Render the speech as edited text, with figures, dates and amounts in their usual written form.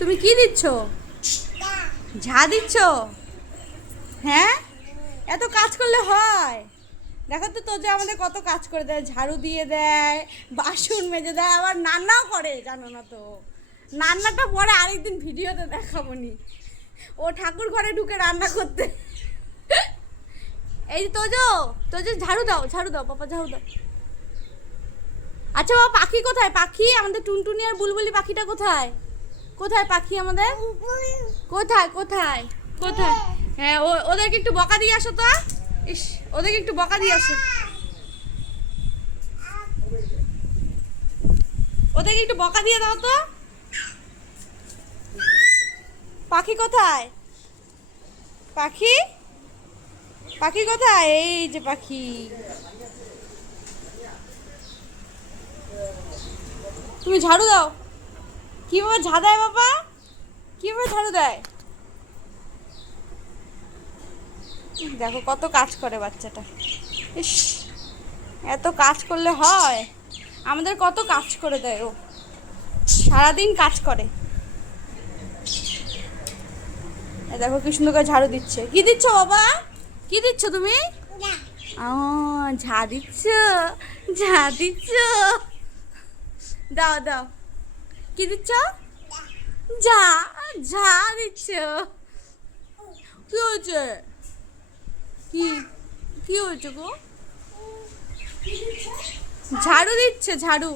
তুমি কি দিচ্ছ? ঝা দিচ্ছ? হ্যাঁ, এত কাজ করলে হয়? দেখো তো তোজো আমাদের কত কাজ করে দেয়, ঝাড়ু দিয়ে দেয়, বাসন মেজে দেয়, আবার রান্নাও করে, জানো না তো? রান্নাটা পরে আরেকদিন ভিডিওতে দেখাবো নি। ও ঠাকুর ঘরে ঢুকে রান্না করতে। এই তোজো, তোজো ঝাড়ু দাও, ঝাড়ু দাও, পাপা ঝাড়ু দাও। আচ্ছা বাবা, পাখি কোথায়? পাখি আমাদের টুনটুনি আর বুলবুলি পাখিটা কোথায়? কোথায় পাখি আমাদের? কোথায় কোথায় কোথায়? হ্যাঁ, ওদেরকে একটু বকা দিয়ে আসো তো। ইস, ওদেরকে একটু বকা দিয়ে আসো। ওদেরকে একটু বকা দিয়ে দাও তো। পাখি কোথায়? পাখি, পাখি কোথায়? এই যে পাখি। তুমি ঝাড়ু দাও। কিভাবে ঝাড়ু দেয় বাবা? কিভাবে ঝাড়ু দেয়? দেখো কত কাজ করে বাচ্চাটা। ইস, এত কাজ করলে হয়? আমাদের কত কাজ করে দেয় ও, সারাদিন কাজ করে। দেখো কি সুন্দর করে ঝাড়ু দিচ্ছে। কি দিচ্ছ বাবা? কি দিচ্ছ তুমি? ও, ঝা দিচ্ছ, ঝা দিচ্ছ। দাও দাও। কি দিচ্ছ? ঝা, ঝা দিচ্ছ। কি হয়েছে? কি, কি হয়েছে গো? ঝাড়ু দিচ্ছে, ঝাড়ু।